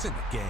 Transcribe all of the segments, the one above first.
It's in the game.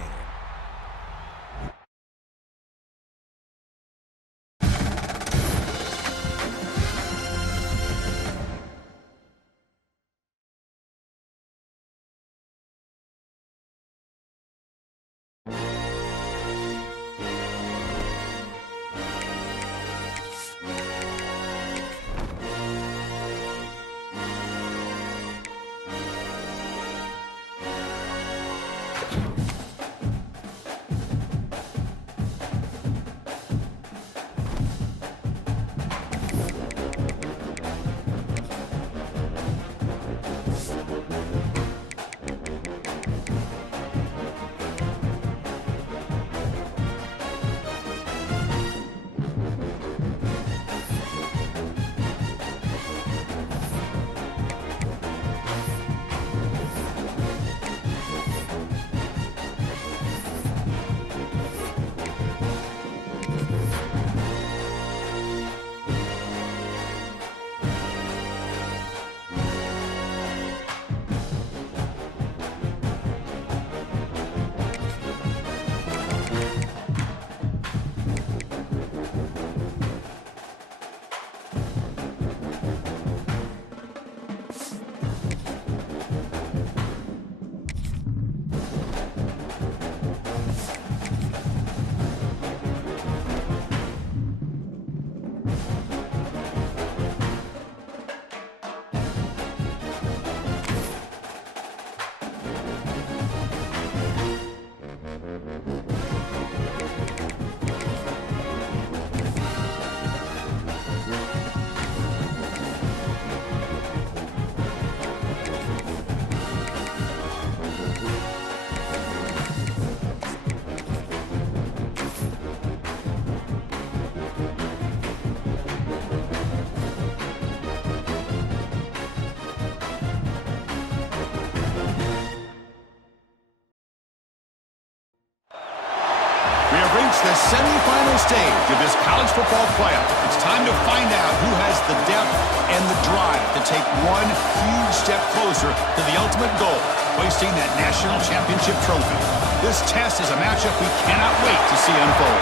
The semifinal stage of this college football playoff. It's time to find out who has the depth and the drive to take one huge step closer to the ultimate goal, hoisting that national championship trophy. This test is a matchup we cannot wait to see unfold.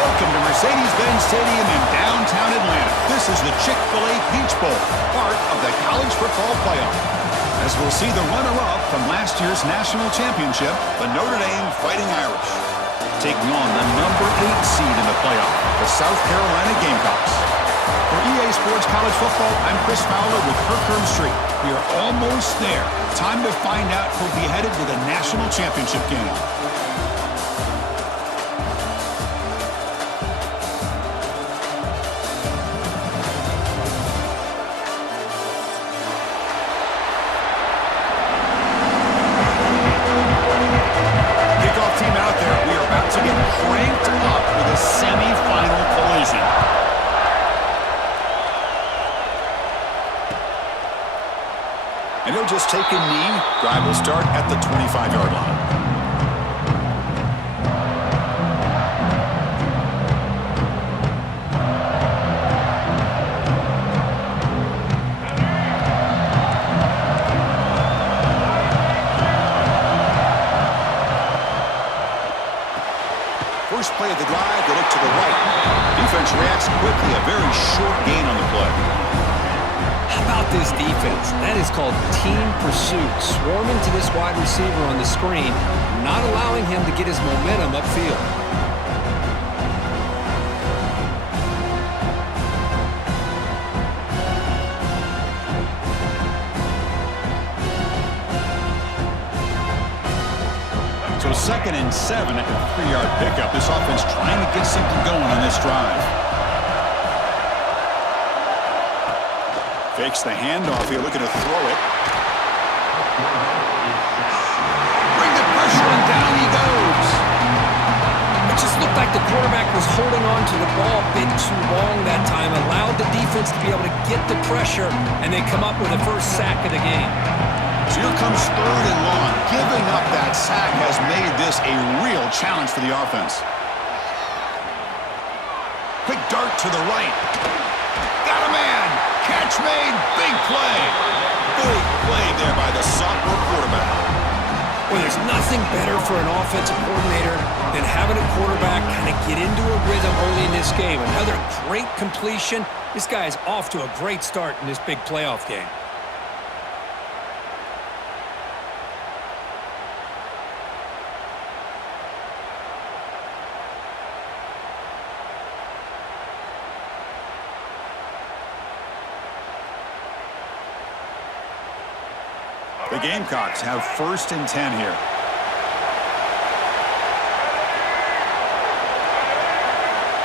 Welcome to Mercedes-Benz Stadium in downtown Atlanta. This is the Chick-fil-A Peach Bowl, part of the college football playoff. As we'll see the runner-up from last year's national championship, the Notre Dame Fighting Irish, taking on the number 8 seed in the playoff, the South Carolina Gamecocks. For EA Sports College Football, I'm Chris Fowler with Kirkland Street. We are almost there. Time to find out who'll be headed to the national championship game. Just take a knee. Drive will start at the 25-yard line. First play of the drive, they look to the right. Defense reacts quickly. A very short gain on the play. How about this defense? That is called team pursuit. Swarming to this wide receiver on the screen, not allowing him to get his momentum upfield. So 2nd and 7 at the 3-yard pickup. This offense trying to get something going on this drive. Fakes the handoff here, looking to throw it. Bring the pressure, and down he goes. It just looked like the quarterback was holding on to the ball a bit too long that time, allowed the defense to be able to get the pressure, and then come up with the first sack of the game. So here comes 3rd and long. Giving up that sack has made this a real challenge for the offense. Quick dart to the right. Got a man. Catch made. Big play. Big play there by the sophomore quarterback. Well, there's nothing better for an offensive coordinator than having a quarterback kind of get into a rhythm early in this game. Another great completion. This guy is off to a great start in this big playoff game. The Gamecocks have 1st and 10 here.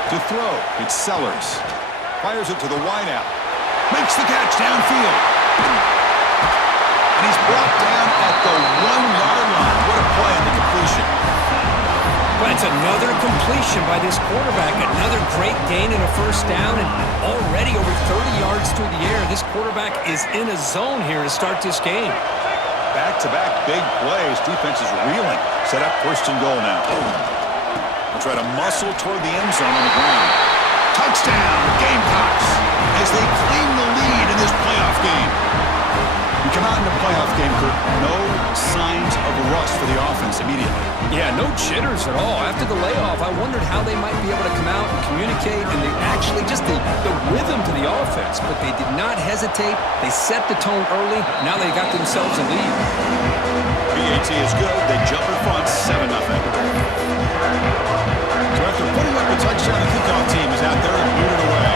To throw, it's Sellers. Fires it to the wideout. Makes the catch downfield. And he's brought down at the 1-yard line. What a play on the completion. Well, it's another completion by this quarterback. Another great gain and a 1st down, and already over 30 yards through the air. This quarterback is in a zone here to start this game. Back-to-back big plays. Defense is reeling. Set up 1st and goal now. They'll try to muscle toward the end zone on the ground. Touchdown, Gamecocks, as they claim the lead in this playoff game. You come out in the playoff game, Kurt, no signs of rust for the offense immediately. Yeah, no jitters at all. After the layoff, I wondered how they might be able to come out and communicate, and they actually just the rhythm to the offense. But they did not hesitate. They set the tone early. Now they got themselves a lead. BAT is good. They jump in front, 7-0. So after putting up a touchdown, the kickoff team is out there and boot it away.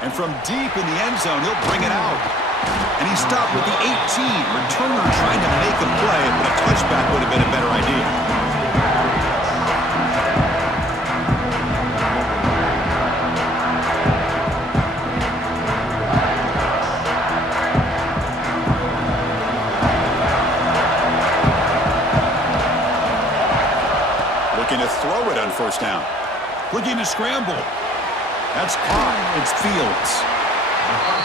And from deep in the end zone, he'll bring it out. And he stopped with the 18. Returner trying to make a play, but a touchback would have been a better idea. Looking to throw it on 1st down. Looking to scramble. That's caught. It's Fields.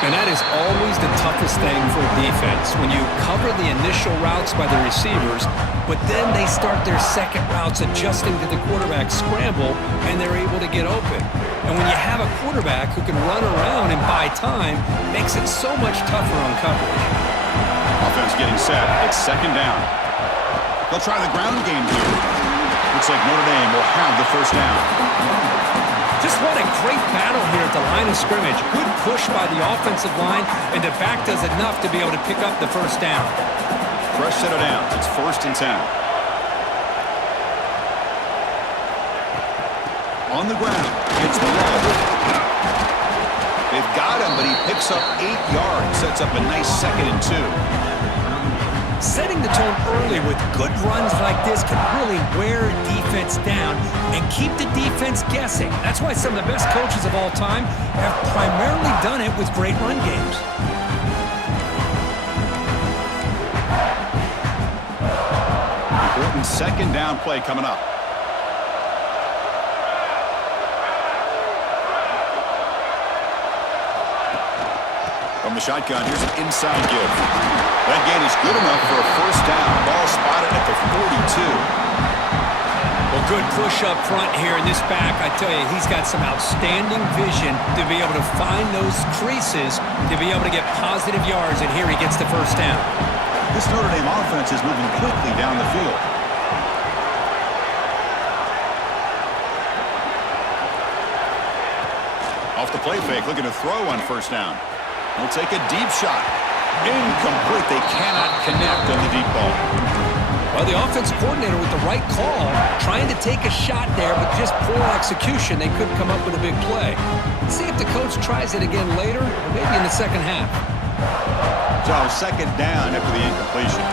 And that is always the toughest thing for a defense, when you cover the initial routes by the receivers, but then they start their second routes adjusting to the quarterback's scramble, and they're able to get open. And when you have a quarterback who can run around and buy time, it makes it so much tougher on coverage. Offense getting set. It's 2nd down. They'll try the ground game here. Looks like Notre Dame will have the 1st down. Just what a great battle here at the line of scrimmage. Good push by the offensive line, and the back does enough to be able to pick up the 1st down. Fresh set of downs. It's 1st and 10. On the ground, it's Love. They've got him, but he picks up 8 yards. Sets up a nice 2nd and 2. Setting the tone early with good runs like this can really wear a defense down and keep the defense guessing. That's why some of the best coaches of all time have primarily done it with great run games. Important 2nd down play coming up. From the shotgun, here's an inside give. That gain is good enough for a 1st down. Ball spotted at the 42. Well, good push up front here in this back. I tell you, he's got some outstanding vision to be able to find those creases, to be able to get positive yards, and here he gets the 1st down. This Notre Dame offense is moving quickly down the field. Off the play fake, looking to throw on 1st down. He'll take a deep shot. Incomplete. They cannot connect on the deep ball. Well, the offense coordinator with the right call, trying to take a shot there, but just poor execution. They couldn't come up with a big play. Let's see if the coach tries it again later, or maybe in the 2nd half. So 2nd down after the incompletion.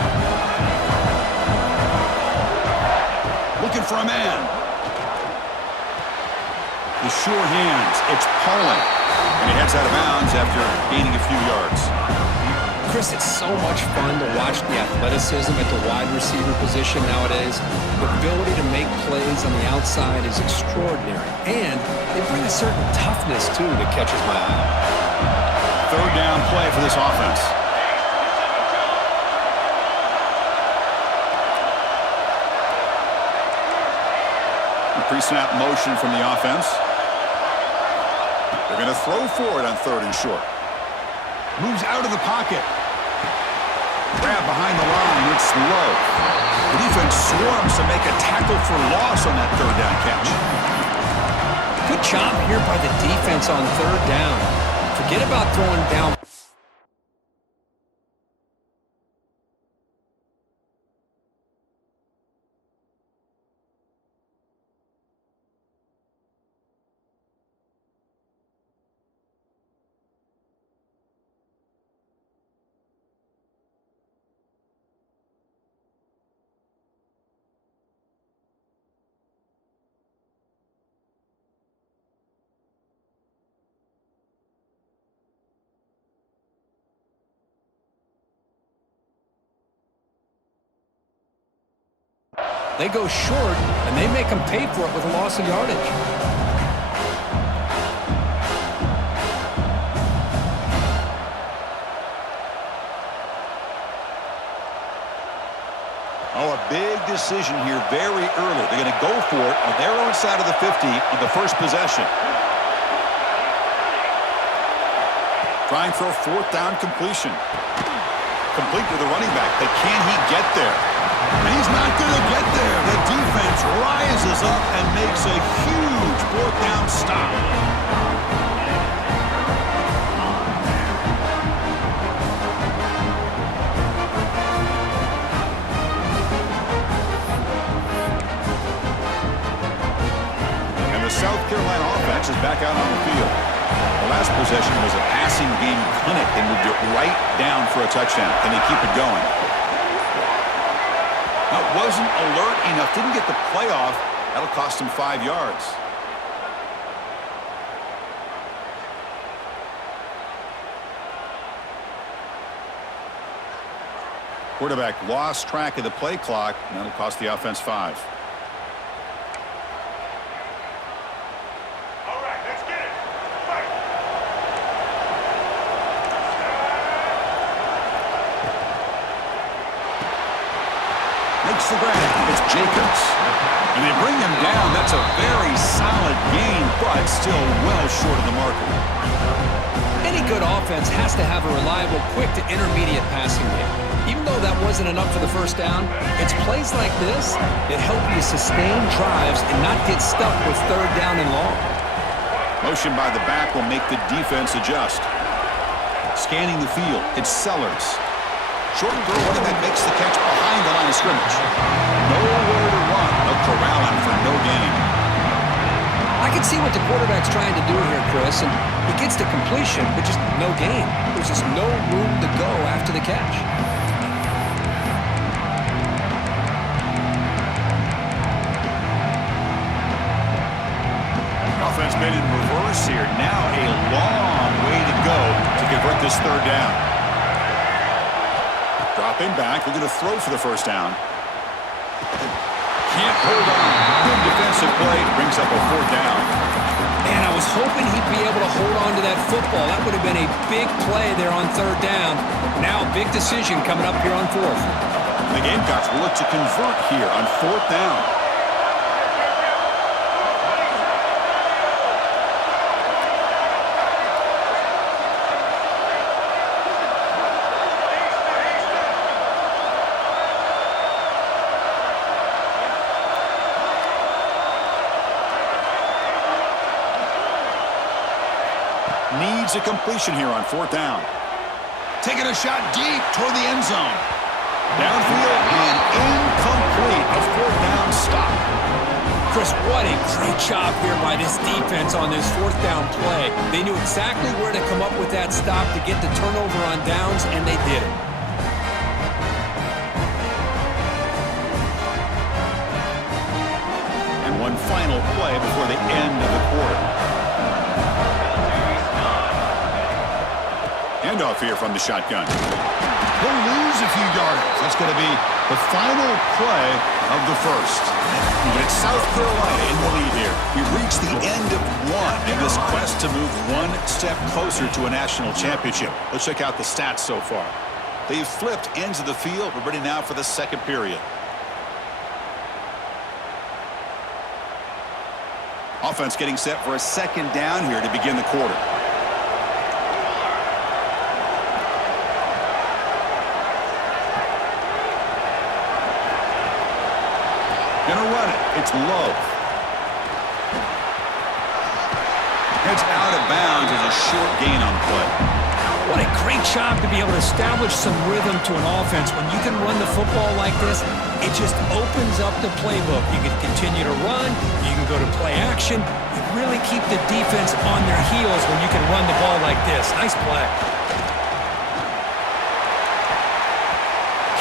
Looking for a man. The sure hands. It's Pollin. And he heads out of bounds after gaining a few yards. Chris, it's so much fun to watch the athleticism at the wide receiver position nowadays. The ability to make plays on the outside is extraordinary. And they bring a certain toughness, too, that catches my eye. 3rd down play for this offense. Pre-snap motion from the offense. They're going to throw for it on 3rd and short. Moves out of the pocket. Grab behind the line. It's low. The defense swarms to make a tackle for loss on that 3rd down catch. Good job here by the defense on 3rd down. Forget about throwing down. They go short, and they make them pay for it with a loss of yardage. Oh, a big decision here very early. They're going to go for it on their own side of the 50 on the first possession. Trying for a 4th down completion. Complete with the running back, but can he get there? And he's not going to get there. The defense rises up and makes a huge 4th down stop. And the South Carolina offense is back out on the field. The last possession was a passing game clinic. They moved it right down for a touchdown. Can they keep it going? That wasn't alert enough. Didn't get the play off. That'll cost him 5 yards. Quarterback lost track of the play clock, and that'll cost the offense 5. The grab. It's Jacobs. And they bring him down. That's a very solid gain, but still well short of the marker. Any good offense has to have a reliable, quick to intermediate passing game. Even though that wasn't enough for the first down, it's plays like this that help you sustain drives and not get stuck with 3rd down and long. Motion by the back will make the defense adjust. Scanning the field, it's Sellers. Short throw, running back makes the catch behind the line of scrimmage. Nowhere to run. They'll corral him for no gain. I can see what the quarterback's trying to do here, Chris, and he gets to completion, but just no gain. There's just no room to go after the catch. Offense made in reverse here. Now a long way to go to convert this 3rd down. Dropping back, they're going to throw for the first down. Can't hold on. Good defensive play, brings up a 4th down. Man, I was hoping he'd be able to hold on to that football. That would have been a big play there on 3rd down. Now a big decision coming up here on 4th. The Gamecocks will look to convert here on 4th down. Needs a completion here on 4th down. Taking a shot deep toward the end zone. Downfield and incomplete. A 4th down stop. Chris, what a great job here by this defense on this 4th down play. They knew exactly where to come up with that stop to get the turnover on downs, and they did it. And one final play before the end of the quarter. Handoff here from the shotgun. He'll lose a few yardage. That's going to be the final play of the first. But it's South Carolina in the lead here. We've reached the end of one in this quest to move one step closer to a national championship. Let's check out the stats so far. They've flipped ends of the field. We're ready now for the second period. Offense getting set for a second down here to begin the quarter. Gonna run it. It's low. It's out of bounds as a short gain on the play. What a great job to be able to establish some rhythm to an offense. When you can run the football like this, it just opens up the playbook. You can continue to run. You can go to play action. You really keep the defense on their heels when you can run the ball like this. Nice play.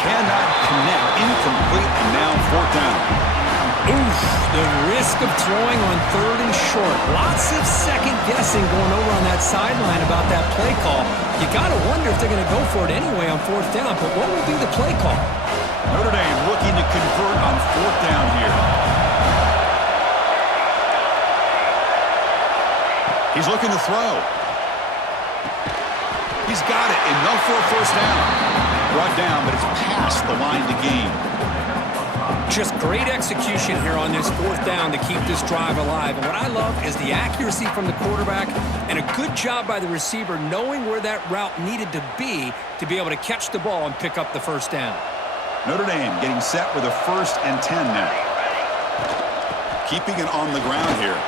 Cannot connect. Incomplete, and now fourth down. Oof, the risk of throwing on third and short. Lots of second guessing going over on that sideline about that play call. You got to wonder if they're going to go for it anyway on fourth down, but what will be the play call? Notre Dame looking to convert on fourth down here. He's looking to throw. He's got it. Enough for a first down. Brought down, but it's past the line to gain. Just great execution here on this fourth down to keep this drive alive. And what I love is the accuracy from the quarterback and a good job by the receiver knowing where that route needed to be able to catch the ball and pick up the first down. Notre Dame getting set with a 1st and 10 now. Keeping it on the ground here.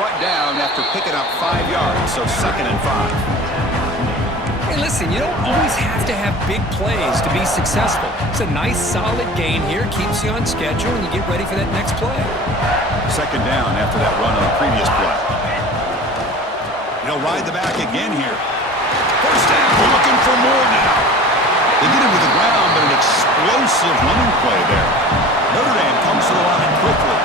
Brought down after picking up 5 yards, so 2nd and 5. Hey, listen, you don't always have to have big plays to be successful. It's a nice, solid gain here. Keeps you on schedule, and you get ready for that next play. 2nd down after that run on the previous play. He'll ride the back again here. First down. We're looking for more now. They get him to the ground, but an explosive running play there. Notre Dame comes to the line quickly.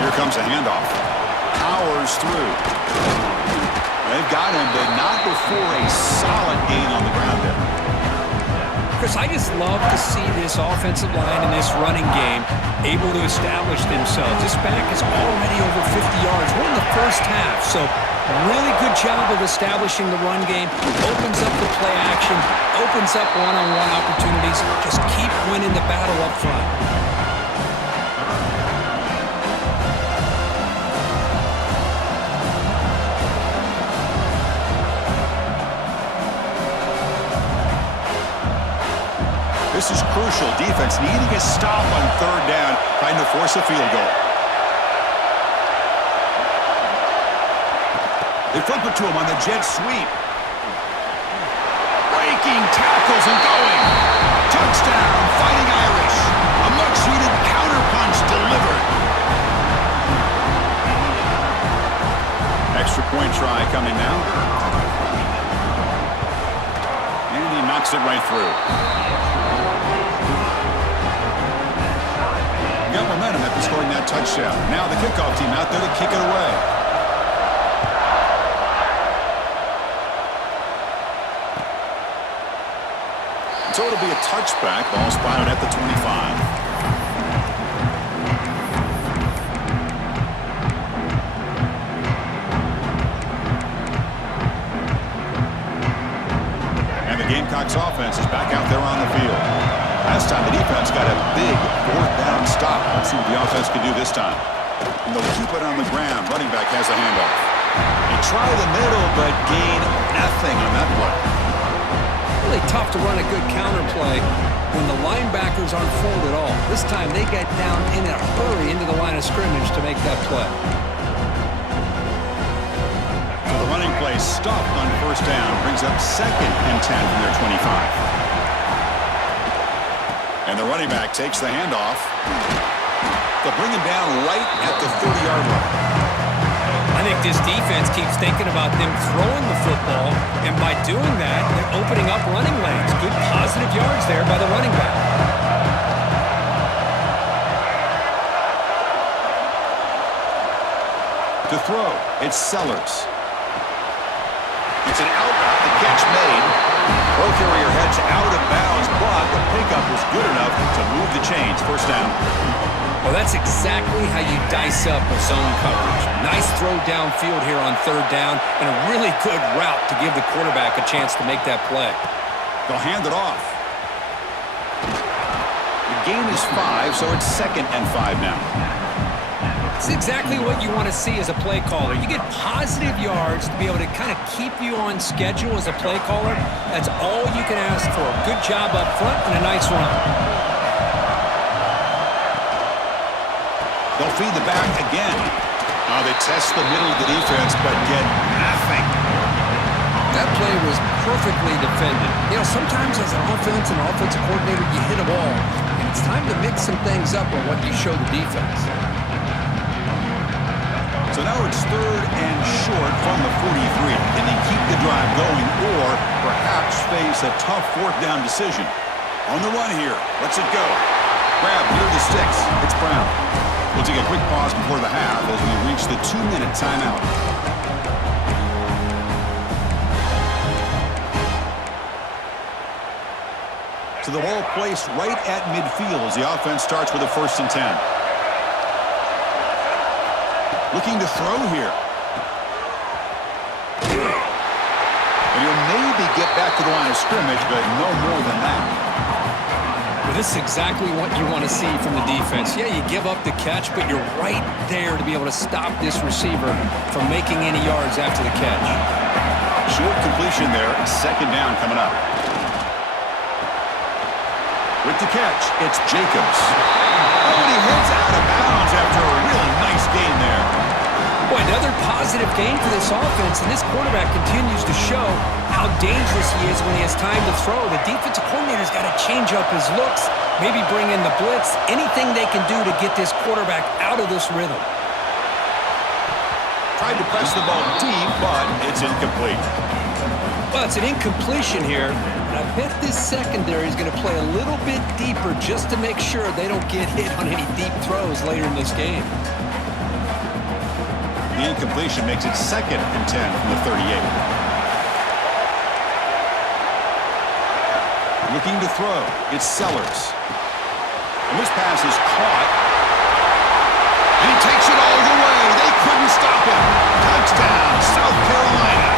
Here comes a handoff. Powers through. They've got him, but not before a solid gain on the ground there. Chris, I just love to see this offensive line in this running game able to establish themselves. This back is already over 50 yards. We're in the first half, so really good job of establishing the run game. Opens up the play action, opens up one-on-one opportunities. Just keep winning the battle up front. This is crucial. Defense needing a stop on 3rd down, trying to force a field goal. They flip it to him on the jet sweep. Breaking tackles and going. Touchdown, Fighting Irish. A much-needed counterpunch delivered. Extra point try coming now. And he knocks it right through. Got momentum after scoring that touchdown. Now the kickoff team out there to kick it away. So it'll be a touchback. Ball spotted at the 25. And the Gamecocks offense is back out there on the field. Last time the defense got a big 4th down stop. Let's see what the offense can do this time. And they'll keep it on the ground. Running back has the handoff. They try the middle, but gain nothing on that play. Really tough to run a good counter play when the linebackers aren't forward at all. This time they get down in a hurry into the line of scrimmage to make that play. So the running play stopped on 1st down. Brings up 2nd and 10 from their 25. And the running back takes the handoff. They'll bring him down right at the 30-yard line. I think this defense keeps thinking about them throwing the football, and by doing that, they're opening up running lanes. Good positive yards there by the running back. To throw, it's Sellers. It's an out route. The catch made. Ball carrier heads out of bounds, but the pickup was good enough to move the chains. First down. Well, that's exactly how you dice up a zone coverage. Nice throw downfield here on 3rd down, and a really good route to give the quarterback a chance to make that play. They'll hand it off. gain is 5, so it's 2nd and 5 now. It's exactly what you want to see as a play caller. You get positive yards to be able to kind of keep you on schedule as a play caller. That's all you can ask for. Good job up front and a nice run. They'll feed the back again. They test the middle of the defense, but get nothing. That play was perfectly defended. You know, sometimes as an offense and offensive coordinator, you hit a ball, and it's time to mix some things up on what you show the defense. So now it's 3rd and short from the 43. Can they keep the drive going or perhaps face a tough 4th down decision? On the run here. Let's it go. Grab near the sticks. It's Brown. We'll take a quick pause before the half as we reach the 2-minute timeout. So the ball placed right at midfield as the offense starts with a 1st and 10. Looking to throw here. And he'll maybe get back to the line of scrimmage, but no more than that. Well, this is exactly what you want to see from the defense. Yeah, you give up the catch, but you're right there to be able to stop this receiver from making any yards after the catch. Short completion there, 2nd down coming up. With the catch, it's Jacobs. Oh, and he heads out of bounds after a really nice gain there. Boy, another positive game for this offense, and this quarterback continues to show how dangerous he is when he has time to throw. The defensive coordinator's got to change up his looks, maybe bring in the blitz, anything they can do to get this quarterback out of this rhythm. Tried to press the ball deep, but it's incomplete. Well, it's an incompletion here, and I bet this secondary is going to play a little bit deeper just to make sure they don't get hit on any deep throws later in this game. The incompletion makes it 2nd and 10 from the 38. Looking to throw. It's Sellers. And this pass is caught. And he takes it all the way. They couldn't stop him. Touchdown, South Carolina.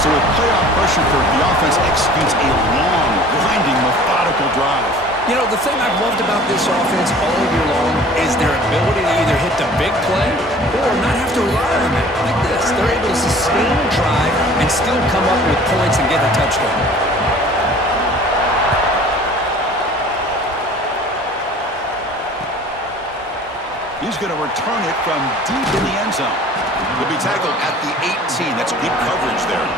So with playoff pressure, the offense executes a long, grinding, methodical drive. You know, the thing I've loved about this offense all year long is their ability to either hit the big play or not have to rely on it. Like this, they're able to sustain a drive and still come up with points and get a touchdown. He's going to return it from deep in the end zone. He'll be tackled at the 18. That's good coverage there.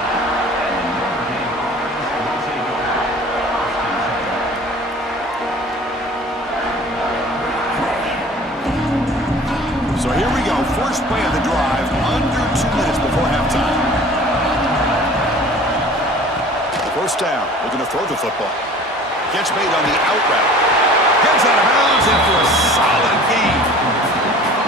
So here we go. First play of the drive, under 2 minutes before halftime. 1st down. Looking to throw the football. Catch made on the out route. Gets out of bounds after a solid game.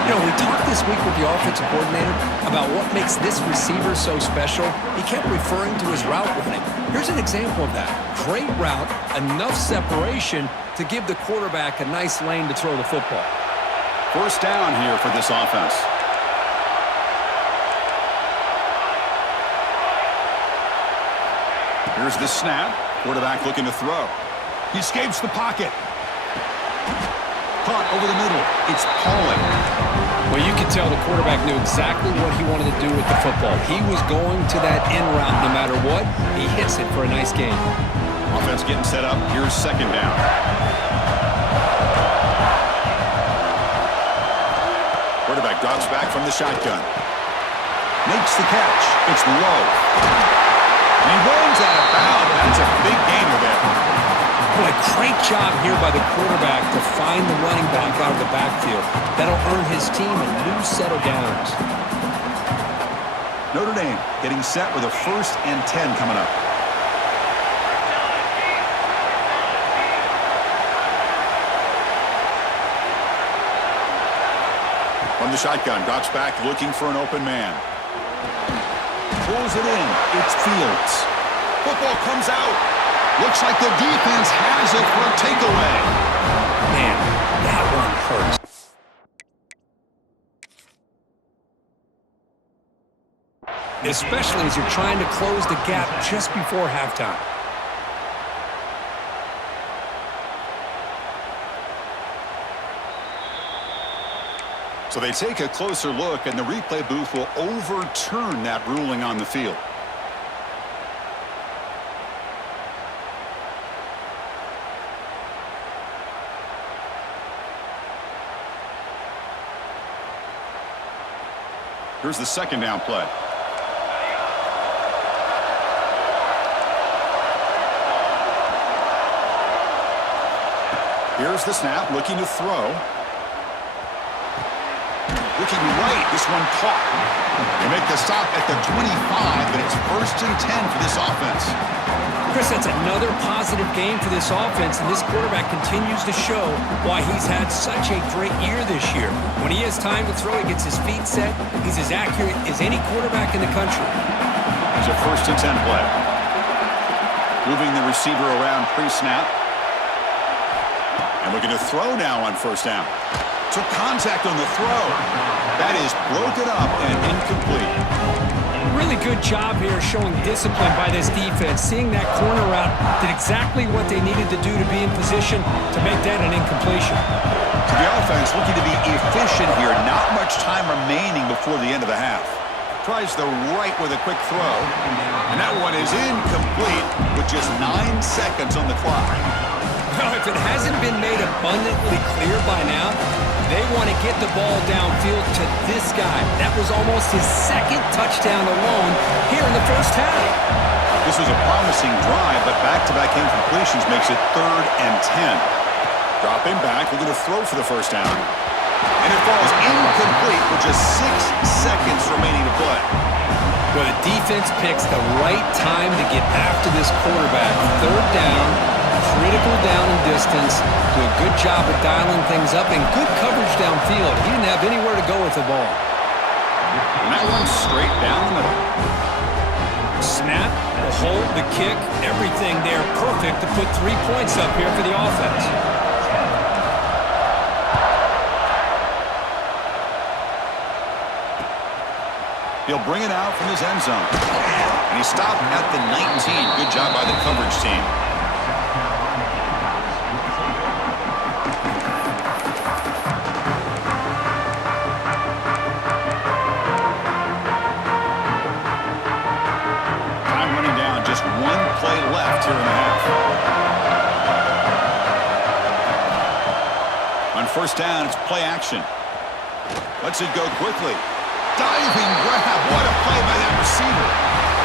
You know, we talked this week with the offensive coordinator about what makes this receiver so special. He kept referring to his route running. Here's an example of that. Great route, enough separation to give the quarterback a nice lane to throw the football. 1st down here for this offense. Here's the snap. Quarterback looking to throw. He escapes the pocket. Caught over the middle. It's Pauling. Well, you could tell the quarterback knew exactly what he wanted to do with the football. He was going to that end route no matter what. He hits it for a nice gain. Offense getting set up. Here's 2nd down. Quarterback drops back from the shotgun. Makes the catch. It's low. And he runs out of bounds. That's a big gainer there. Boy, great job here by the quarterback to find the running back out of the backfield. That'll earn his team a new set of downs. Notre Dame getting set with a 1st and 10 coming up. From the shotgun, drops back looking for an open man. Pulls it in. It's Fields. Football comes out. Looks like the defense has it for a takeaway. Man, that one hurts. Especially as you're trying to close the gap just before halftime. So they take a closer look, and the replay booth will overturn that ruling on the field. Here's the second down play. Here's the snap, looking to throw. Looking right, this one caught. They make the stop at the 25, but it's 1st and 10 for this offense. Chris, that's another positive game for this offense, and this quarterback continues to show why he's had such a great year this year. When he has time to throw, he gets his feet set. He's as accurate as any quarterback in the country. It's a 1st and 10 play. Moving the receiver around pre-snap. And looking to throw now on 1st down. Took contact on the throw. That is broken up and incomplete. Really good job here showing discipline by this defense. Seeing that corner route did exactly what they needed to do to be in position to make that an incompletion. So the offense looking to be efficient here. Not much time remaining before the end of the half. Tries the right with a quick throw. And that one is incomplete with just 9 seconds on the clock. Well, if it hasn't been made abundantly clear by now, they want to get the ball downfield to this guy. That was almost his second touchdown alone here in the first half. This was a promising drive, but back-to-back incompletions makes it 3rd and 10. Dropping back, looking to throw for the 1st down. And it falls incomplete with just 6 seconds remaining to play. Well, the defense picks the right time to get after this quarterback. 3rd down, critical down and distance. Do a good job of dialing things up and good coverage downfield. He didn't have anywhere to go with the ball. And that one's straight down the middle. Snap, the hold, the kick, everything there perfect to put 3 points up here for the offense. He'll bring it out from his end zone. And he stopped at the 19. Good job by the coverage team. Time running down. Just 1 play left here in the half. On 1st down, it's play action. Lets it go quickly. Diving grab. What a play by that receiver.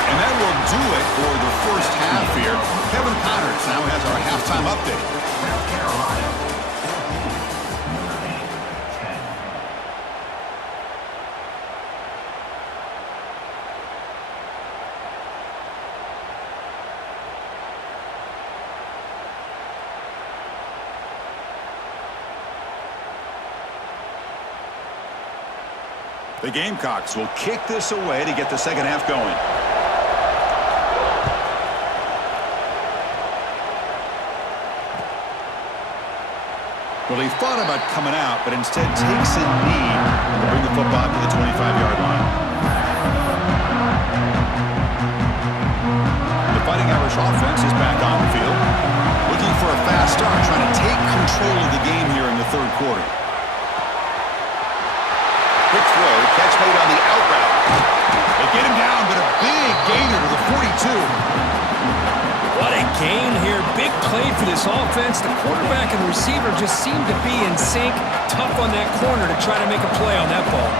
And that will do it for the first half here. Kevin Connors now has our halftime update. The Gamecocks will kick this away to get the second half going. Well, he thought about coming out, but instead takes a knee to bring the football to the 25-yard line. The Fighting Irish offense is back on the field. Looking for a fast start, trying to take control of the game here in the 3rd quarter. Quick throw, catch made on the out route. They get him down, but a big gainer to the 42. What a gain here. Big play for this offense. The quarterback and the receiver just seem to be in sync. Tough on that corner to try to make a play on that ball.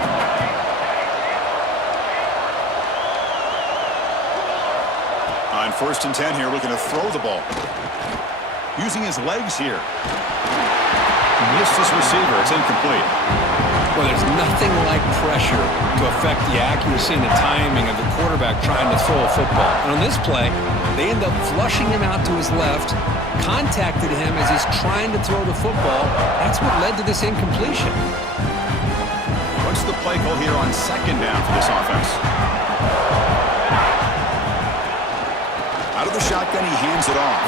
On 1st and 10 here, looking to throw the ball. Using his legs here. Missed his receiver. It's incomplete. Well, there's nothing like pressure to affect the accuracy and the timing of the quarterback trying to throw a football. And on this play, they end up flushing him out to his left, contacted him as he's trying to throw the football. That's what led to this incompletion. What's the play call here on 2nd down for this offense? Out of the shotgun, he hands it off.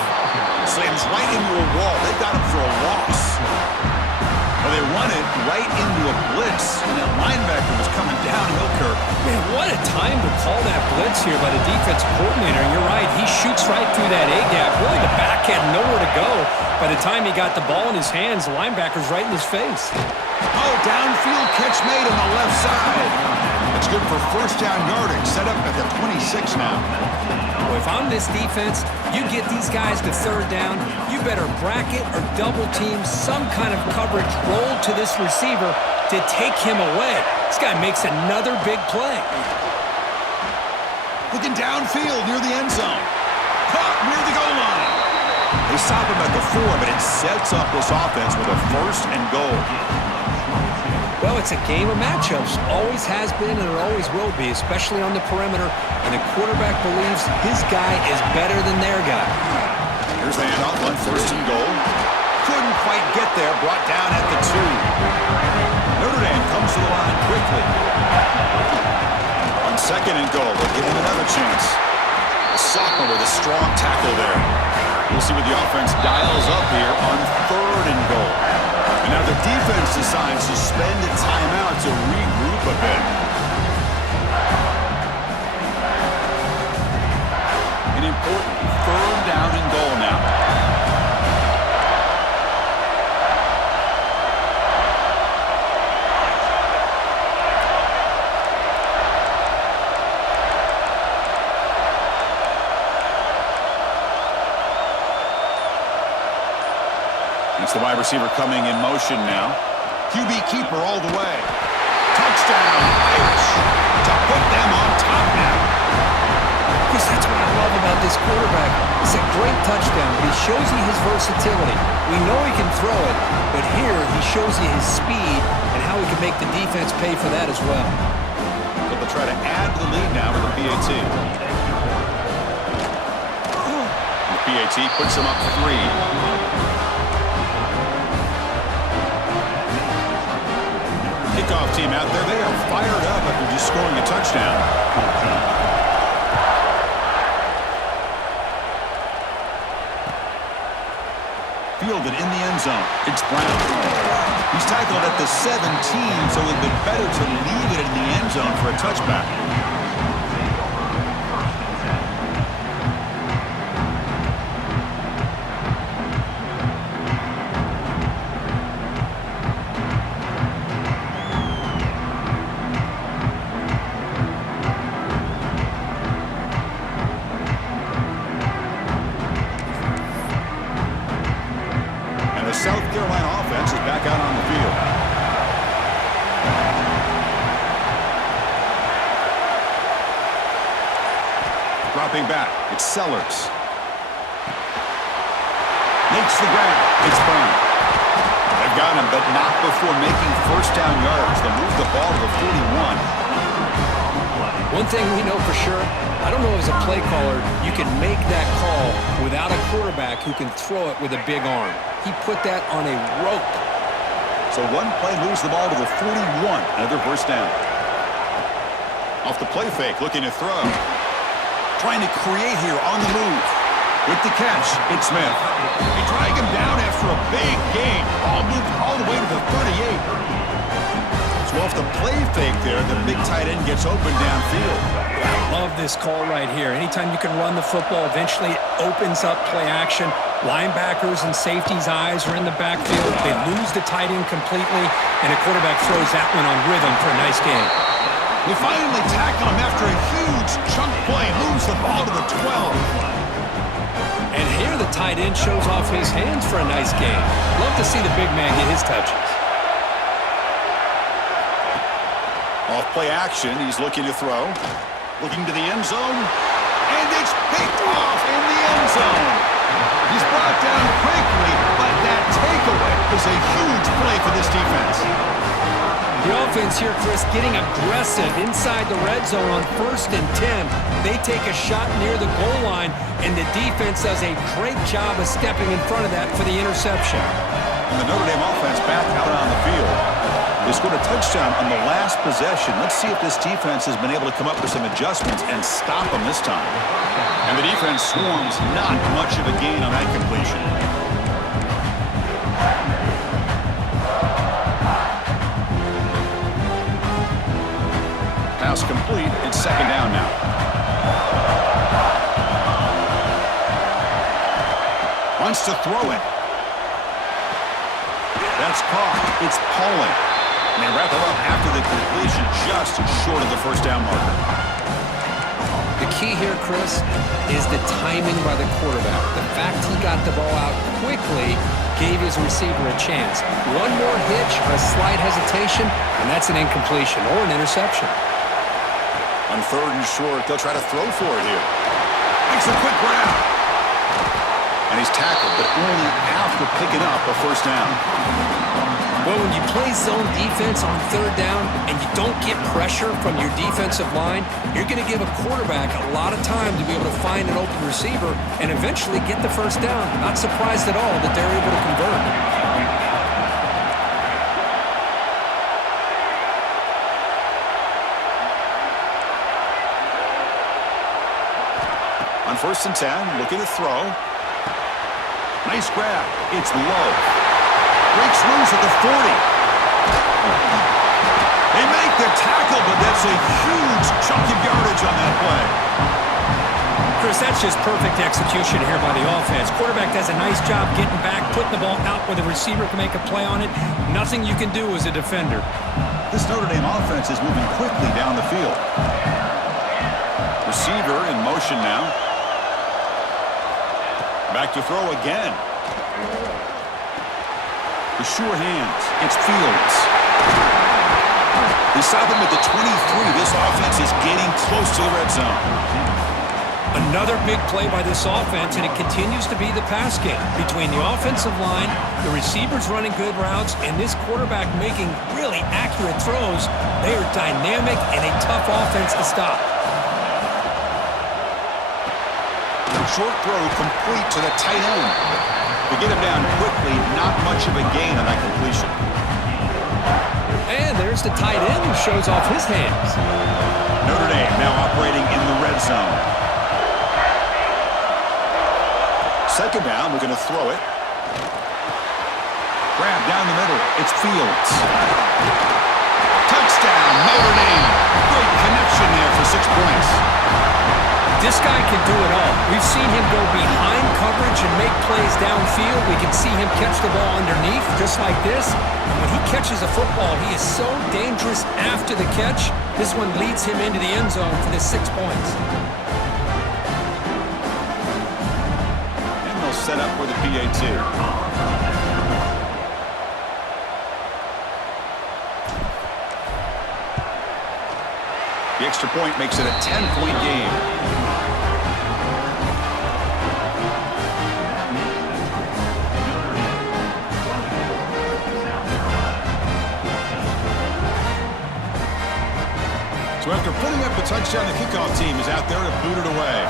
Slams right into a wall. They got him for a loss. Well, they run it right into a blitz, and that linebacker was coming downhill, Kirk. Man, what a time to call that blitz here by the defensive coordinator. And you're right, he shoots right through that A-gap. Really, the back had nowhere to go. By the time he got the ball in his hands, the linebacker's right in his face. Oh, downfield catch made on the left side. It's good for first down yardage, set up at the 26 now. Well, if I'm this defense, you get these guys to third down, you better bracket or double team some kind of coverage rolled to this receiver to take him away. This guy makes another big play. Looking downfield near the end zone. Caught near the goal line. They stop him at the 4, but it sets up this offense with a first and goal. Well, it's a game of matchups. Always has been and it always will be, especially on the perimeter. And the quarterback believes his guy is better than their guy. Here's the handoff on first and goal. Couldn't quite get there, brought down at the 2. Notre Dame comes to the line quickly. On second and goal, they'll give him another chance. The sophomore with a strong tackle there. We'll see what the offense dials up here on third and goal. And now the defense decides to spend a timeout to regroup a bit. An important third down and goal now. It's the wide receiver coming in motion now. QB keeper all the way. Touchdown, Irish, to put them on top now. Because that's what I love about this quarterback. It's a great touchdown. He shows you his versatility. We know he can throw it, but here he shows you his speed and how he can make the defense pay for that as well. So they'll try to add to the lead now with the PAT. The PAT puts them up 3. Kickoff team out there, they are fired up after just scoring a touchdown. Fielded in the end zone. It's Brown. He's tackled at the 17, so it would have been better to leave it in the end zone for a touchback. South Carolina offense is back out on the field. Dropping back, it's Sellers. Makes the grab, it's Brown. They've got him, but not before making first down yards. They'll move the ball to the 41. One thing we know for sure, I don't know as a play caller, you can make that call without a quarterback who can throw it with a big arm. He put that on a rope. So one play moves the ball to the 41. Another first down. Off the play fake, looking to throw. Trying to create here on the move. With the catch, it's Smith. They drag him down after a big gain. Ball moved all the way to the 38. So off the play fake there, the big tight end gets open downfield. I love this call right here. Anytime you can run the football, eventually it opens up play action. Linebackers and safeties' eyes are in the backfield. They lose the tight end completely, and a quarterback throws that one on rhythm for a nice game. They finally tackle him after a huge chunk play. Moves the ball to the 12. And here the tight end shows off his hands for a nice game. Love to see the big man get his touches. Off play action, he's looking to throw. Looking to the end zone. And it's picked off in the end zone. He's brought down quickly, but that takeaway is a huge play for this defense. The offense here, Chris, getting aggressive inside the red zone on 1st and 10. They take a shot near the goal line, and the defense does a great job of stepping in front of that for the interception. And the Notre Dame offense back out on the field. They scored a touchdown on the last possession. Let's see if this defense has been able to come up with some adjustments and stop them this time. And the defense swarms not much of a gain on that completion. Pass complete. It's second down now. Wants to throw it. That's caught. It's Pauling. And they wrap it up after the completion, just short of the first down marker. The key here, Chris, is the timing by the quarterback. The fact he got the ball out quickly gave his receiver a chance. One more hitch or a slight hesitation, and that's an incompletion or an interception. On third and short, they'll try to throw for it here. Makes a quick grab. And he's tackled, but only after picking up a first down. Well, when you play zone defense on third down and you don't get pressure from your defensive line, you're going to give a quarterback a lot of time to be able to find an open receiver and eventually get the first down. Not surprised at all that they're able to convert. On 1st and 10, looking to throw. Nice grab. It's low. Breaks loose at the 40. They make the tackle, but that's a huge chunk of yardage on that play. Chris, that's just perfect execution here by the offense. Quarterback does a nice job getting back, putting the ball out where the receiver can make a play on it. Nothing you can do as a defender. This Notre Dame offense is moving quickly down the field. Receiver in motion now. Back to throw again. The sure hands. It's Fields. They stop him at the 23. This offense is getting close to the red zone. Another big play by this offense, and it continues to be the pass game. Between the offensive line, the receivers running good routes, and this quarterback making really accurate throws, they are dynamic and a tough offense to stop. Short throw complete to the tight end. To get him down quickly, not much of a gain on that completion. And there's the tight end who shows off his hands. Notre Dame now operating in the red zone. Second down, we're going to throw it. Grab down the middle. It's Fields. Touchdown, Notre Dame. Great connection there for 6 points. This guy can do it all. We've seen him go behind coverage and make plays downfield. We can see him catch the ball underneath, just like this. And when he catches a football, he is so dangerous after the catch. This one leads him into the end zone for the 6 points. And they'll set up for the PAT. The extra point makes it a 10-point game. So after putting up a touchdown, the kickoff team is out there to boot it away.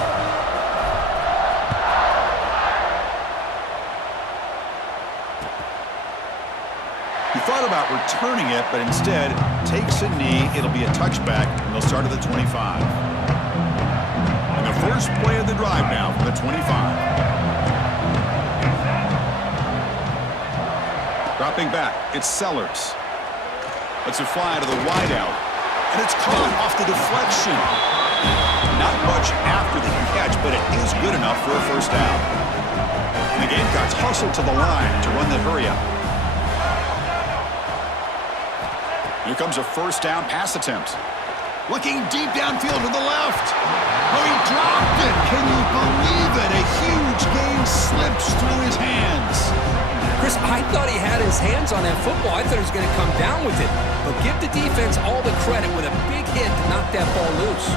He thought about returning it, but instead takes a knee. It'll be a touchback, and they'll start at the 25. And the first play of the drive now from the 25. Dropping back, it's Sellers. Lets it fly to the wideout. And it's caught off the deflection. Not much after the catch, but it is good enough for a first down. And the Gamecocks hustle to the line to run the hurry-up. Here comes a first down pass attempt. Looking deep downfield to the left. Oh, he dropped it. Can you believe it? A huge gain slips through his hands. Chris, I thought he had his hands on that football. I thought he was going to come down with it. But give the defense all the credit with a big hit to knock that ball loose.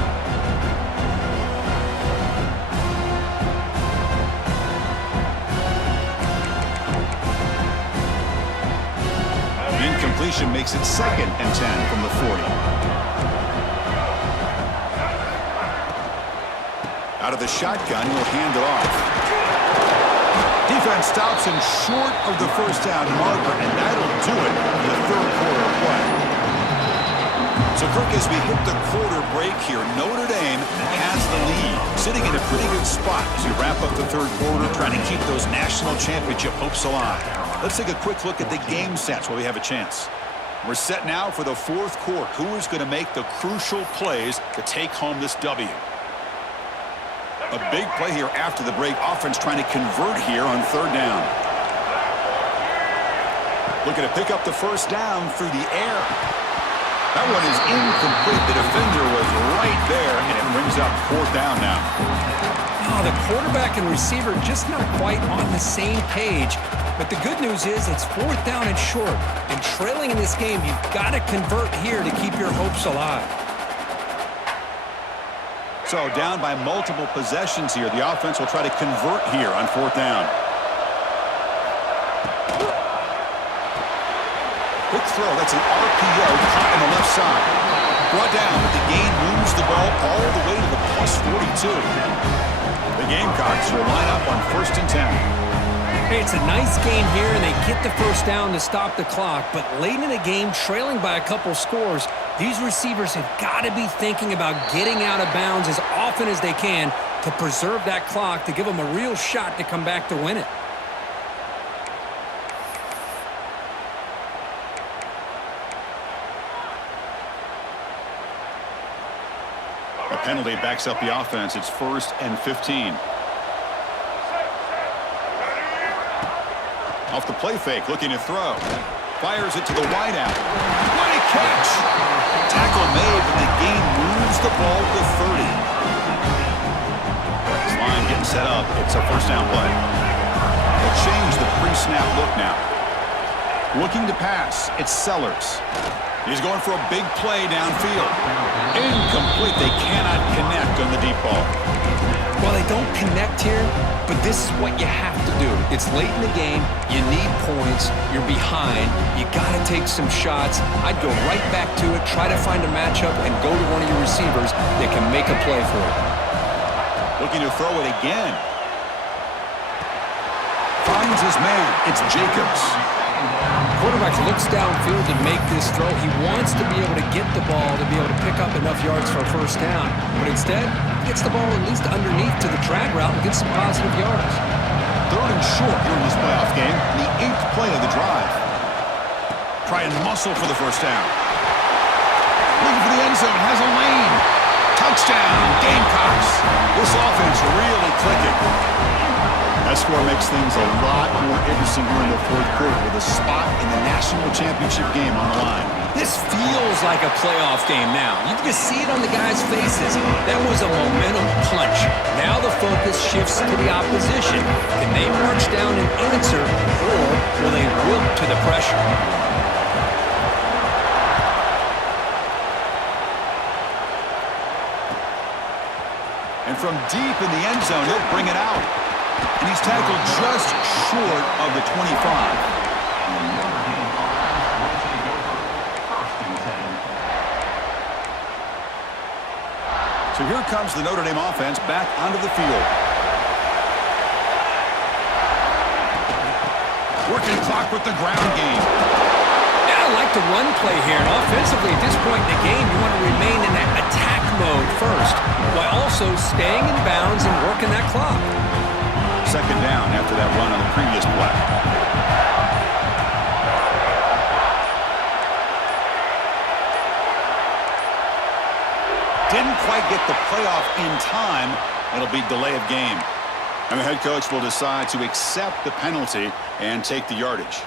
Incompletion makes it 2nd and 10 from the 40. Out of the shotgun, he'll hand it off. Defense stops him short of the first down marker, and that'll do it in the third quarter play. So, Kirk, as we hit the quarter break here, Notre Dame has the lead, sitting in a pretty good spot as we wrap up the third quarter, trying to keep those national championship hopes alive. Let's take a quick look at the game stats while we have a chance. We're set now for the fourth quarter. Who is going to make the crucial plays to take home this W? A big play here after the break. Offense trying to convert here on third down. Looking to pick up the first down through the air. That one is incomplete. The defender was right there, and it brings up fourth down now. Oh, the quarterback and receiver just not quite on the same page. But the good news is it's fourth down and short. And trailing in this game, you've got to convert here to keep your hopes alive. So down by multiple possessions here. The offense will try to convert here on fourth down. Quick throw. That's an RPO caught on the left side. Brought down, but the gain moves the ball all the way to the +42. The Gamecocks will line up on 1st and 10. Hey, it's a nice game here, and they get the first down to stop the clock. But late in the game, trailing by a couple scores, these receivers have got to be thinking about getting out of bounds as often as they can to preserve that clock, to give them a real shot to come back to win it. A penalty backs up the offense. It's 1st and 15. Off the play fake, looking to throw. Fires it to the wideout. What a catch! Tackle made, but the gain moves the ball to 30. This line getting set up. It's a first down play. They'll change the pre-snap look now. Looking to pass. It's Sellers. He's going for a big play downfield. Incomplete. They cannot connect on the deep ball. Well, they don't connect here, but this is what you have to do. It's late in the game. You need points. You're behind. You got to take some shots. I'd go right back to it, try to find a matchup, and go to one of your receivers that can make a play for it. Looking to throw it again. Finds his man. It's Jacobs. Quarterback looks downfield to make this throw. He wants to be able to get the ball to be able to pick up enough yards for a first down. But instead, he gets the ball at least underneath to the drag route and gets some positive yards. 3rd and short here in this playoff game. The 8th play of the drive. Try and muscle for the first down. Looking for the end zone. Has a lane. Touchdown, Gamecocks. This offense really clicking. That score makes things a lot more interesting here in the 4th quarter with a spot in the national championship game on the line. This feels like a playoff game now. You can just see it on the guys' faces. That was a momentum punch. Now the focus shifts to the opposition. Can they march down and answer, or will they wilt to the pressure? And from deep in the end zone, he'll bring it out. And he's tackled just short of the 25. So here comes the Notre Dame offense back onto the field. Working clock with the ground game. Yeah, I like the run play here. And offensively, at this point in the game, you want to remain in that attack mode first, while also staying in bounds and working that clock. 2nd down after that run on the previous play. Didn't quite get the playoff in time. It'll be delay of game. And the head coach will decide to accept the penalty and take the yardage.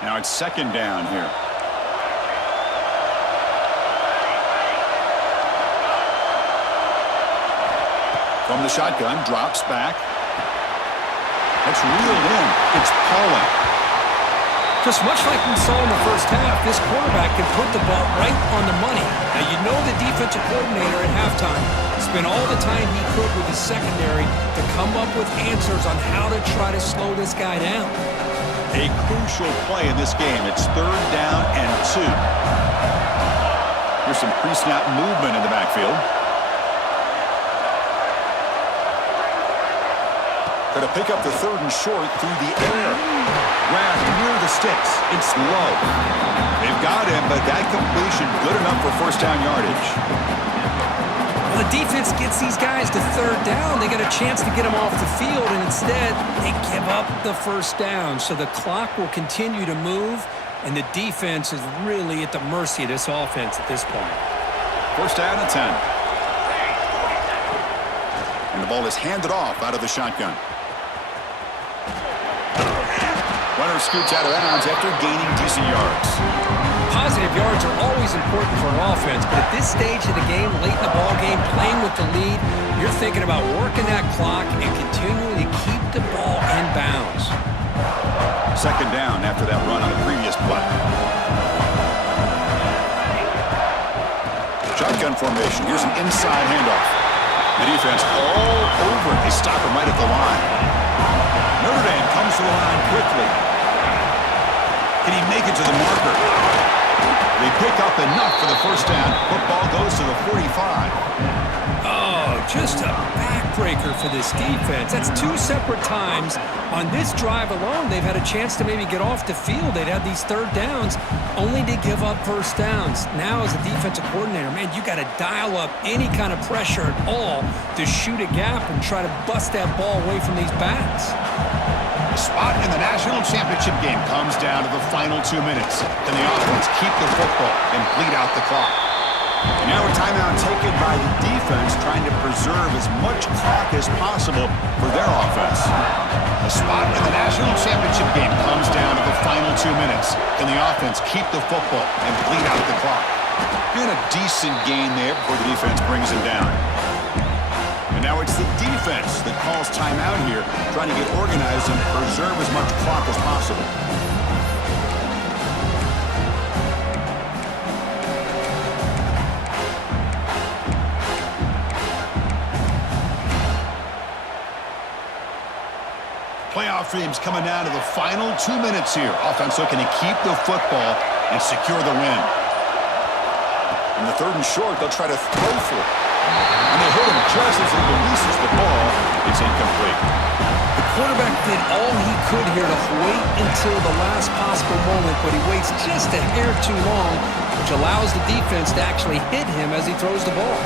Now it's 2nd down here. From the shotgun, drops back. That's reeled in. It's Pauling. Just much like we saw in the first half, this quarterback can put the ball right on the money. Now, you know the defensive coordinator at halftime spent all the time he could with his secondary to come up with answers on how to try to slow this guy down. A crucial play in this game. It's 3rd down and 2. Here's some pre-snap movement in the backfield. Going to pick up the 3rd and short through the air. Grabbed near the sticks. It's low. They've got him, but that completion good enough for first down yardage. Well, the defense gets these guys to 3rd down. They got a chance to get them off the field, and instead they give up the first down. So the clock will continue to move, and the defense is really at the mercy of this offense at this point. First down and 10. ball is handed off out of the shotgun. Runner scoots out of bounds after gaining decent yards. Positive yards are always important for an offense, but at this stage of the game, late in the ball game, playing with the lead, you're thinking about working that clock and continuing to keep the ball in bounds. Second down after that run on the previous play. Shotgun formation. Here's an inside handoff. The defense all over it. They stop him right at the line. Notre Dame comes to the line quickly. Can he make it to the marker? They pick up enough for the first down. Football goes to the 45. Oh, just a backbreaker for this defense. That's two separate times. On this drive alone, they've had a chance to maybe get off the field. They'd had these third downs only to give up first downs. Now, as a defensive coordinator, man, you got to dial up any kind of pressure at all to shoot a gap and try to bust that ball away from these backs. The spot in the national championship game comes down to the final 2 minutes. Can the offense keep the football and bleed out the clock? And now a timeout taken by the defense, trying to preserve as much clock as possible for their offense. The spot in the national championship game comes down to the final 2 minutes. Can the offense keep the football and bleed out the clock? And a decent gain there before the defense brings him down. And now it's the defense that calls timeout here, trying to get organized and preserve as much clock as possible. Playoff dreams coming down to the final 2 minutes here. Offense looking to keep the football and secure the win. In the third and short, they'll try to throw for it. And they hit him just as he releases the ball. It's incomplete. The quarterback did all he could here to wait until the last possible moment, but he waits just a hair too long, which allows the defense to actually hit him as he throws the ball.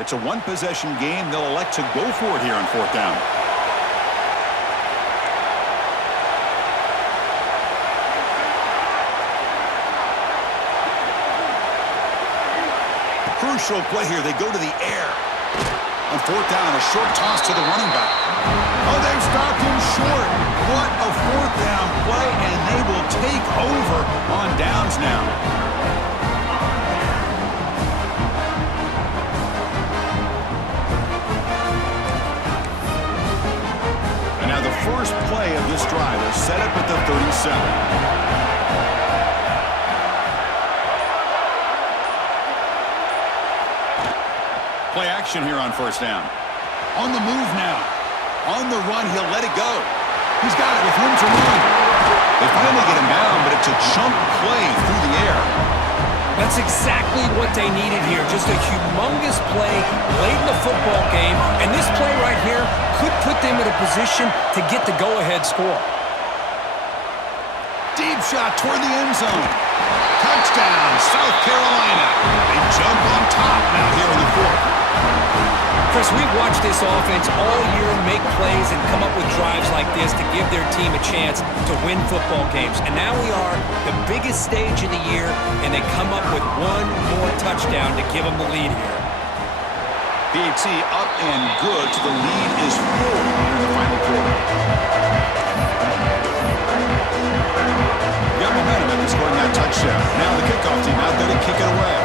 It's a one-possession game. They'll elect to go for it here on fourth down. Crucial play here. They go to the air. On fourth down, a short toss to the running back. Oh, they've stopped him short. What a fourth down play, and they will take over on downs now. First play of this drive is set up at the 37. Play action here on first down. On the move now. On the run, he'll let it go. He's got it with room to run. They finally get him down, but it's a chunk play through the air. That's exactly what they needed here. Just a humongous play late in the football game. And this play right here could put them in a position to get the go-ahead score. Deep shot toward the end zone. Touchdown, South Carolina. They jump on top now here in the fourth. Chris, we've watched this offense all year make plays and come up with drives like this to give their team a chance to win football games. And now we are the biggest stage of the year, and they come up with one more touchdown to give them the lead here. PAT up and good, so the lead is 4 in the final quarter. Got momentum after scoring that touchdown. Now the kickoff team out there to kick it away.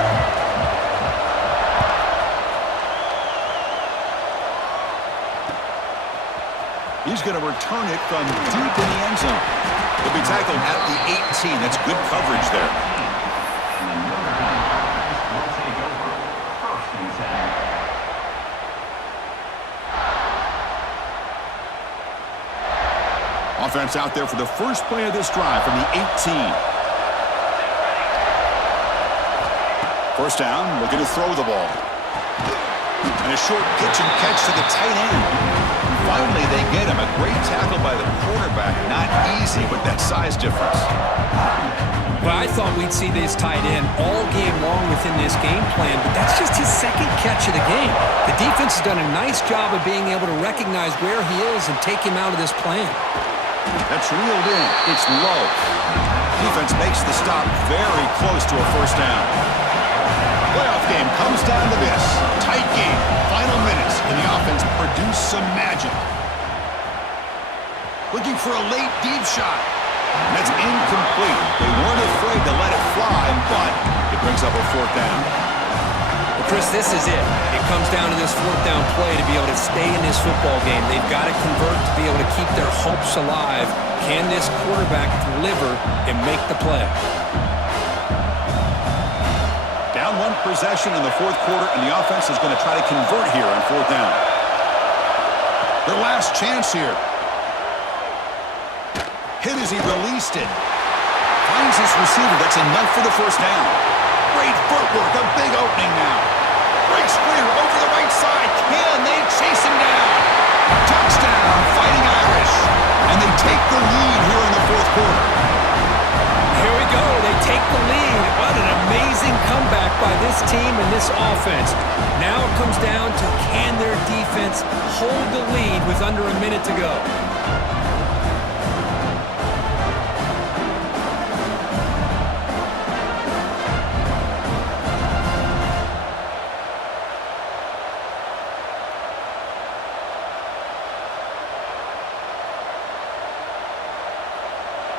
He's going to return it from deep in the end zone. He'll be tackled at the 18. That's good coverage there. Offense out there for the first play of this drive from the 18. First down, looking to throw the ball. And a short pitch and catch to the tight end. Finally, they get him. A great tackle by the quarterback. Not easy with that size difference. Well, I thought we'd see this tight end all game long within this game plan, but that's just his second catch of the game. The defense has done a nice job of being able to recognize where he is and take him out of this plan. That's reeled in. It's low. Defense makes the stop very close to a first down. Playoff game comes down to this. Tight game. Final minutes, and the offense produced some magic. Looking for a late deep shot. And that's incomplete. They weren't afraid to let it fly, but it brings up a fourth down. Well, Chris, this is it. It comes down to this fourth down play to be able to stay in this football game. They've got to convert to be able to keep their hopes alive. Can this quarterback deliver and make the play? Down one possession in the fourth quarter, and the offense is going to try to convert here on fourth down. Their last chance here. Hit as he released it. Finds his receiver. That's enough for the first down. Great footwork. A big opening now. Breaks clear over the right side. Can they chase him down? Touchdown, Fighting Irish. And they take the lead here in the fourth quarter. Here we go. They take the lead. What an amazing comeback by this team and this offense. Now it comes down to can their defense hold the lead with under a minute to go.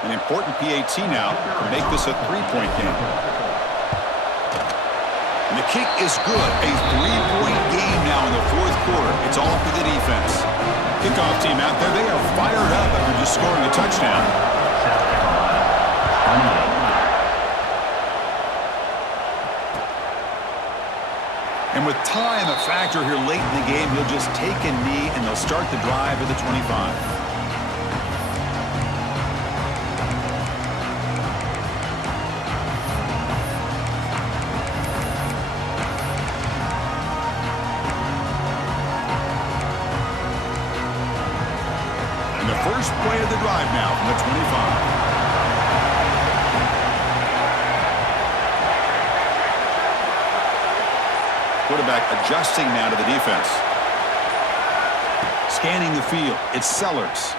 An important PAT now to make this a three-point game. And the kick is good. A three-point game now in the fourth quarter. It's all for the defense. Kickoff team out there. They are fired up after just scoring a touchdown. And with time a factor here late in the game, he'll just take a knee and they'll start the drive at the 25. First play of the drive now from the 25. Quarterback adjusting now to the defense. Scanning the field. It's Sellers.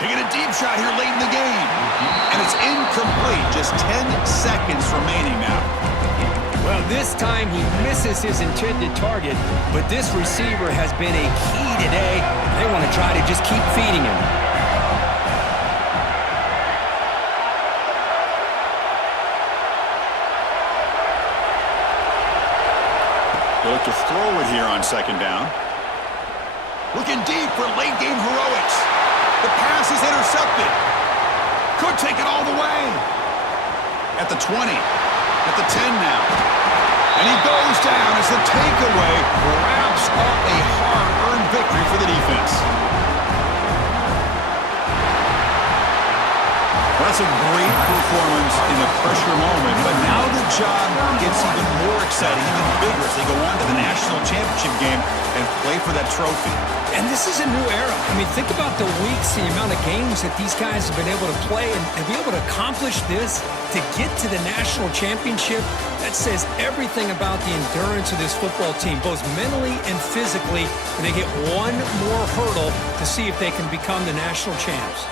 Taking a deep shot here late in the game. And it's incomplete. Just 10 seconds remaining now. Well, this time he misses his intended target, but this receiver has been a key today. They want to try to just keep feeding him. They look to throw it here on second down. Looking deep for late game heroics. The pass is intercepted. Could take it all the way. At the 20. At the 10 now. And he goes down as the takeaway wraps up a hard-earned victory for the defense. Well, that's a great performance in a pressure moment, but now the job gets even more exciting, even bigger as they go on to the national championship game and play for that trophy. And this is a new era. I mean, think about the weeks, the amount of games that these guys have been able to play and be able to accomplish this, to get to the national championship. That says everything about the endurance of this football team, both mentally and physically, and they get one more hurdle to see if they can become the national champs.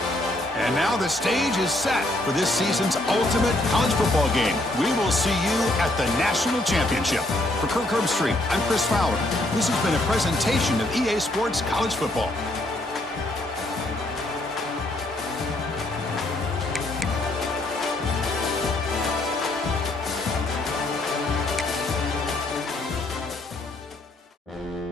And now the stage is set for this season's ultimate college football game. We will see you at the national championship. For Kirk Herbstreit, I'm Chris Fowler. This has been a presentation of EA Sports College Football.